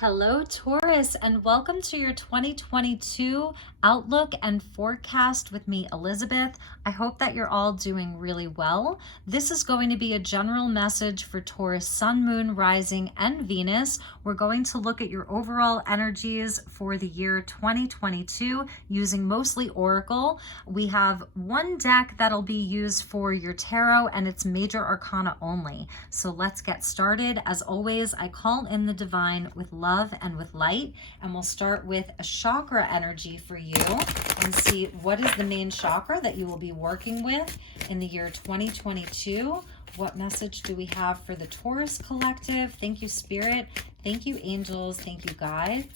Hello, Taurus, and welcome to your 2022 outlook and forecast with me, Elizabeth. I hope that you're all doing really well. This is going to be a general message for Taurus, Sun, Moon, Rising, and Venus. We're going to look at your overall energies for the year 2022 using mostly Oracle. We have one deck that'll be used for your tarot, and it's major arcana only. So let's get started. As always, I call in the divine with love and with light, and we'll start with a chakra energy for you and see what is the main chakra that you will be working with in the year 2022. What message do we have for the Taurus collective? Thank you, Spirit. Thank you, angels. Thank you, guides.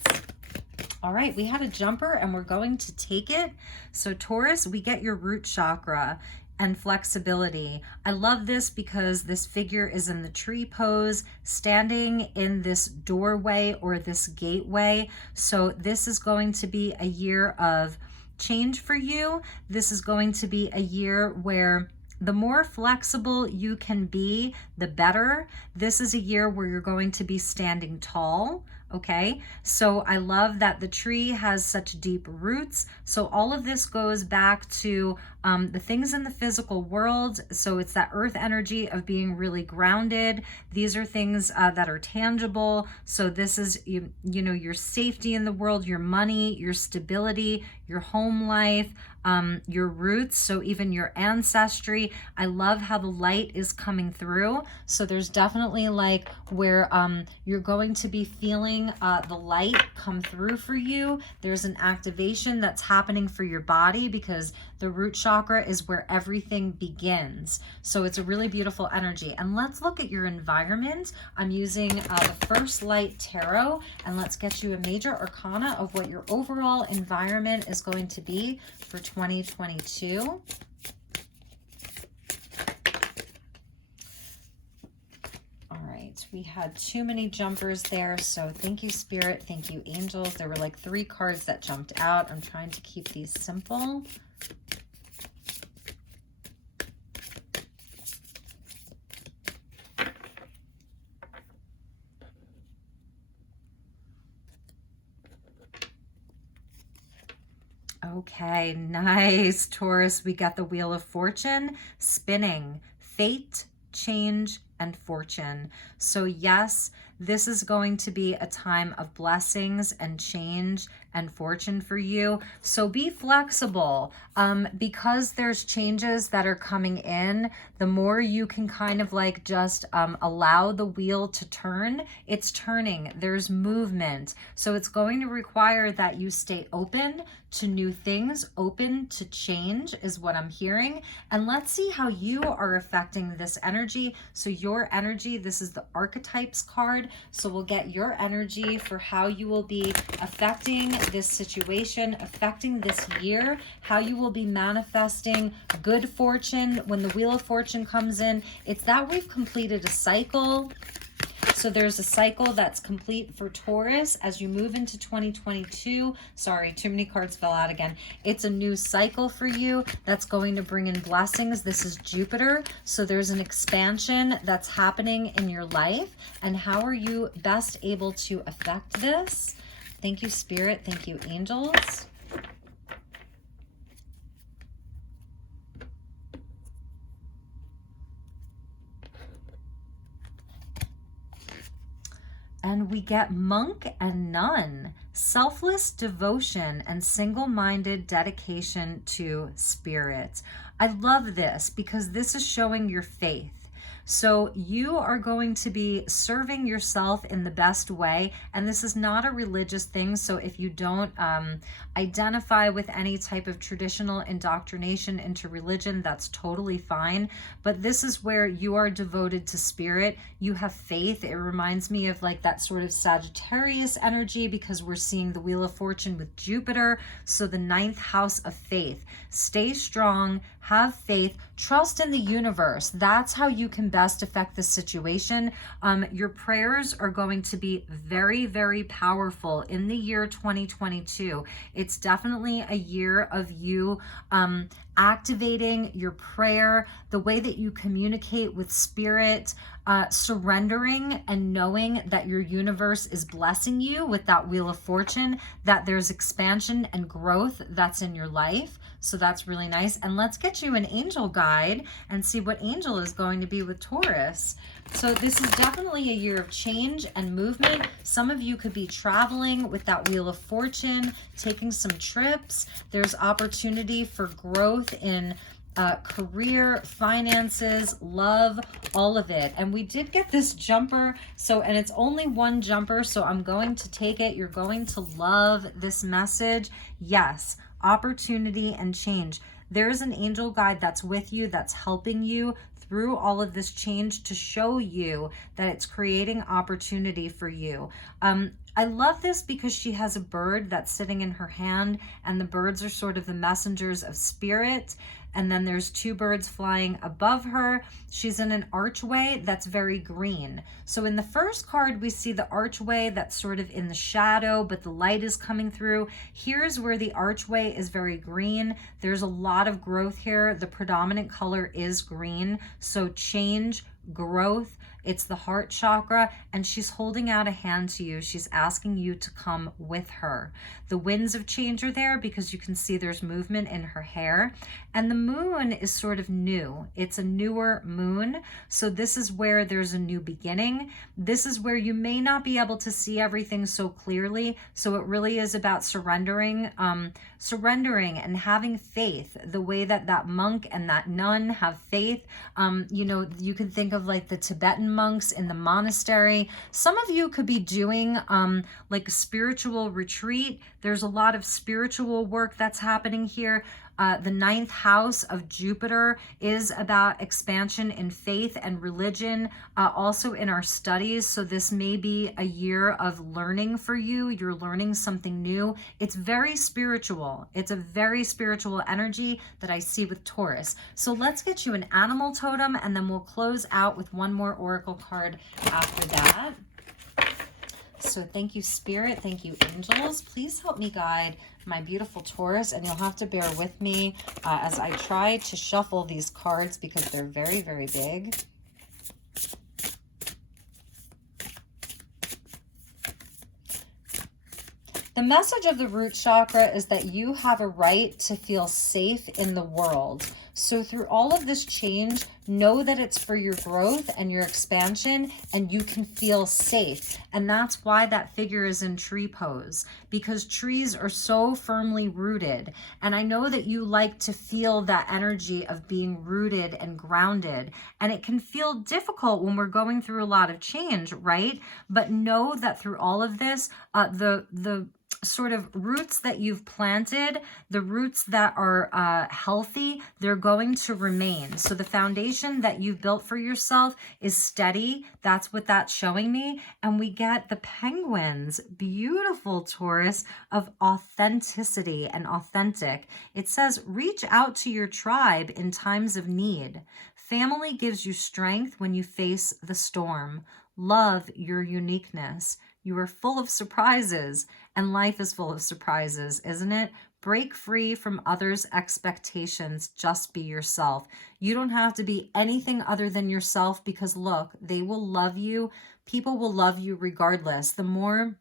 All right, we had a jumper and we're going to take it. So Taurus, we get your root chakra and flexibility. I love this because this figure is in the tree pose, standing in this doorway or this gateway. So this is going to be a year of change for you. This is going to be a year where the more flexible you can be, the better. This is a year where you're going to be standing tall. Okay, so I love that the tree has such deep roots. So all of this goes back to the things in the physical world. So it's that earth energy of being really grounded. These are things that are tangible. So this is, you know, your safety in the world, your money, your stability, your home life, your roots, so even your ancestry. I love how the light is coming through. So there's definitely like where you're going to be feeling the light come through for you. There's an activation that's happening for your body because the root chakra is where everything begins. So it's a really beautiful energy. And let's look at your environment. I'm using the First Light Tarot, and let's get you a major arcana of what your overall environment is going to be for 2022. All right, we had too many jumpers there, so thank you, Spirit. Thank you, angels. There were like 3 cards that jumped out. I'm trying to keep these simple. Okay, nice, Taurus. We got the Wheel of Fortune spinning, fate, change, and fortune. So yes, this is going to be a time of blessings and change and fortune for you. So be flexible because there's changes that are coming in. The more you can kind of like just allow the wheel to turn, it's turning. There's movement. So it's going to require that you stay open to new things, open to change is what I'm hearing. And let's see how you are affecting this energy. So your energy, this is the archetypes card. So we'll get your energy for how you will be affecting this situation, affecting this year, how you will be manifesting good fortune. When the Wheel of Fortune comes in, it's that we've completed a cycle. So there's a cycle that's complete for Taurus as you move into 2022. Sorry, too many cards fell out again. It's a new cycle for you that's going to bring in blessings. This is Jupiter. So there's an expansion that's happening in your life. And how are you best able to affect this? Thank you, Spirit. Thank you, angels. And we get monk and nun, selfless devotion and single-minded dedication to spirit. I love this because this is showing your faith. So you are going to be serving yourself in the best way. And this is not a religious thing. So if you don't identify with any type of traditional indoctrination into religion, that's totally fine. But this is where you are devoted to spirit. You have faith. It reminds me of like that sort of Sagittarius energy because we're seeing the Wheel of Fortune with Jupiter. So the 9th house of faith. Stay strong, have faith, trust in the universe. That's how you can best affect the situation. Your prayers are going to be very, very powerful in the year 2022. It's definitely a year of you activating your prayer, the way that you communicate with spirit, surrendering and knowing that your universe is blessing you with that wheel of fortune, that there's expansion and growth that's in your life. So that's really nice. And let's get you an angel guide and see what angel is going to be with Taurus. So this is definitely a year of change and movement. Some of you could be traveling with that wheel of fortune, taking some trips. There's opportunity for growth in career, finances, love, all of it. And we did get this jumper, and it's only one jumper, so I'm going to take it. You're going to love this message. Yes, opportunity and change. There's an angel guide that's with you, that's helping you through all of this change to show you that it's creating opportunity for you. I love this because she has a bird that's sitting in her hand, and the birds are sort of the messengers of spirit. And then there's two birds flying above her. She's in an archway that's very green. So in the first card, we see the archway that's sort of in the shadow, but the light is coming through. Here's where the archway is very green. There's a lot of growth here. The predominant color is green. So change, growth. It's the heart chakra, and she's holding out a hand to you. She's asking you to come with her. The winds of change are there because you can see there's movement in her hair, and the moon is sort of new. It's a newer moon, so this is where there's a new beginning. This is where you may not be able to see everything so clearly, so it really is about surrendering and having faith, the way that that monk and that nun have faith. You can think of like the Tibetan monks in the monastery. Some of you could be doing like a spiritual retreat. There's a lot of spiritual work that's happening here. The ninth house of Jupiter is about expansion in faith and religion, also in our studies. So this may be a year of learning for you. You're learning something new. It's very spiritual. It's a very spiritual energy that I see with Taurus. So let's get you an animal totem, and then we'll close out with one more oracle card after that. So thank you, Spirit. Thank you, angels. Please help me guide my beautiful Taurus, and you'll have to bear with me as I try to shuffle these cards because they're very, very big. The message of the root chakra is that you have a right to feel safe in the world. So through all of this change, know that it's for your growth and your expansion, and you can feel safe. And that's why that figure is in tree pose, because trees are so firmly rooted. And I know that you like to feel that energy of being rooted and grounded. And it can feel difficult when we're going through a lot of change, right? But know that through all of this, the sort of roots that you've planted, the roots that are healthy, they're going to remain. So the foundation that you've built for yourself is steady. That's what that's showing me. And we get the penguins, beautiful Taurus, of authenticity and authentic. It says, reach out to your tribe in times of need. Family gives you strength when you face the storm. Love your uniqueness. You are full of surprises, and life is full of surprises, isn't it? Break free from others' expectations. Just be yourself. You don't have to be anything other than yourself, because look, they will love you. People will love you regardless. The more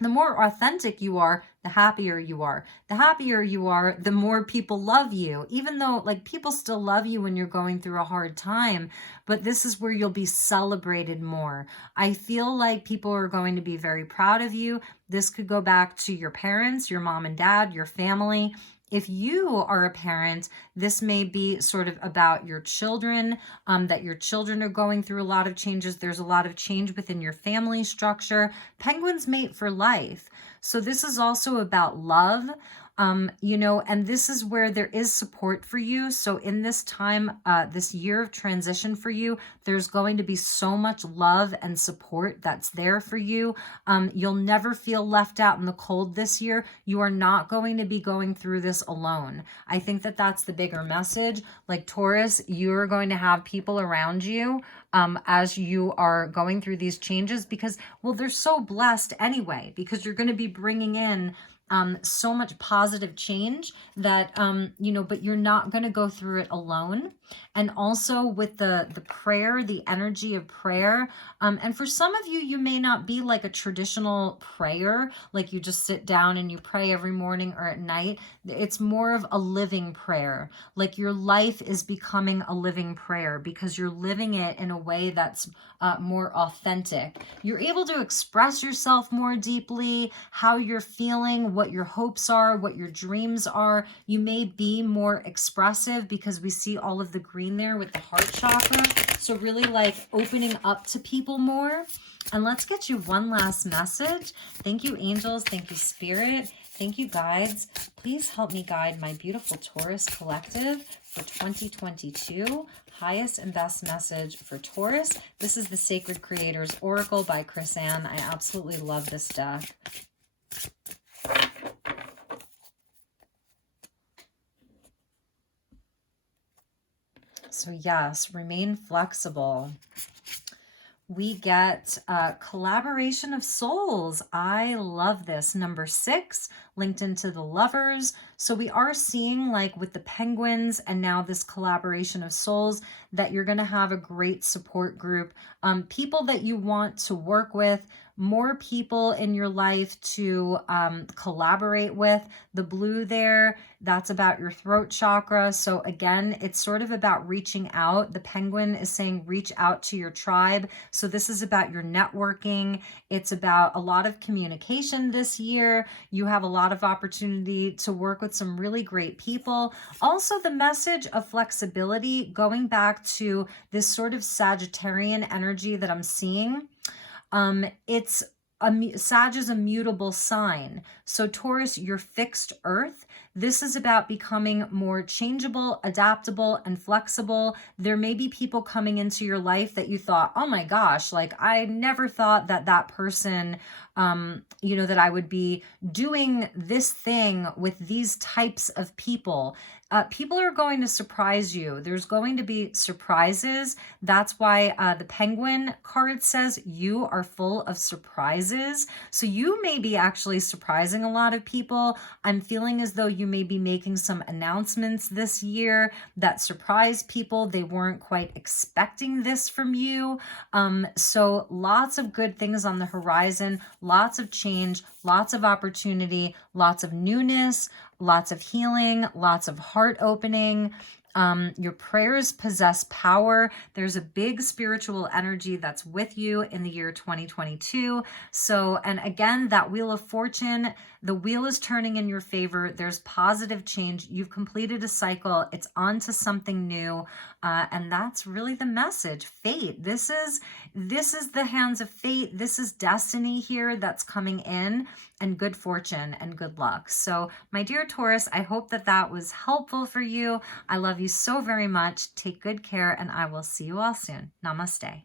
authentic you are, the happier you are. The happier you are, the more people love you, even though like people still love you when you're going through a hard time, but this is where you'll be celebrated more. I feel like people are going to be very proud of you. This could go back to your parents, your mom and dad, your family. If you are a parent, this may be sort of about your children, that your children are going through a lot of changes. There's a lot of change within your family structure. Penguins mate for life. So this is also about love. And this is where there is support for you. So in this time, this year of transition for you, there's going to be so much love and support that's there for you. You'll never feel left out in the cold this year. You are not going to be going through this alone. I think that that's the bigger message. Like Taurus, you're going to have people around you as you are going through these changes because, well, they're so blessed anyway, because you're going to be bringing in so much positive change that, you know, but you're not going to go through it alone. And also with the prayer, the energy of prayer. And for some of you, you may not be like a traditional prayer, like you just sit down and you pray every morning or at night. It's more of a living prayer. Like your life is becoming a living prayer because you're living it in a way that's more authentic. You're able to express yourself more deeply, how you're feeling, what your hopes are, what your dreams are. You may be more expressive because we see all of the green there with the heart chakra. So really like opening up to people more. And let's get you one last message. Thank you, angels. Thank you, spirit. Thank you, guides. Please help me guide my beautiful Taurus collective for 2022. Highest and best message for Taurus. This is the Sacred Creators Oracle by Chris Ann. I absolutely love this deck. So yes, remain flexible. We get collaboration of souls. I love this. Number 6, linked into the lovers. So we are seeing, like with the penguins and now this collaboration of souls, that you're going to have a great support group, people that you want to work with, more people in your life to collaborate with. The blue there, that's about your throat chakra. So again, it's sort of about reaching out. The penguin is saying reach out to your tribe. So this is about your networking. It's about a lot of communication this year. You have a lot of opportunity to work with some really great people. Also, the message of flexibility, going back to this sort of Sagittarian energy that I'm seeing. Sag is a mutable sign. So Taurus, you're fixed earth. This is about becoming more changeable, adaptable, and flexible. There may be people coming into your life that you thought, oh my gosh, like I never thought that that person, you know, that I would be doing this thing with these types of people. People are going to surprise you. There's going to be surprises. That's why the penguin card says you are full of surprises. So you may be actually surprising a lot of people. I'm feeling as though you may be making some announcements this year that surprise people. They weren't quite expecting this from you. So lots of good things on the horizon, lots of change, lots of opportunity, lots of newness, lots of healing, lots of heart opening. Your prayers possess power. There's a big spiritual energy that's with you in the year 2022. So, and again, that Wheel of Fortune, the wheel is turning in your favor. There's positive change. You've completed a cycle. It's on to something new. And that's really the message. Fate. This is the hands of fate. This is destiny here that's coming in, and good fortune and good luck. So my dear Taurus, I hope that that was helpful for you. I love you so very much. Take good care, and I will see you all soon. Namaste.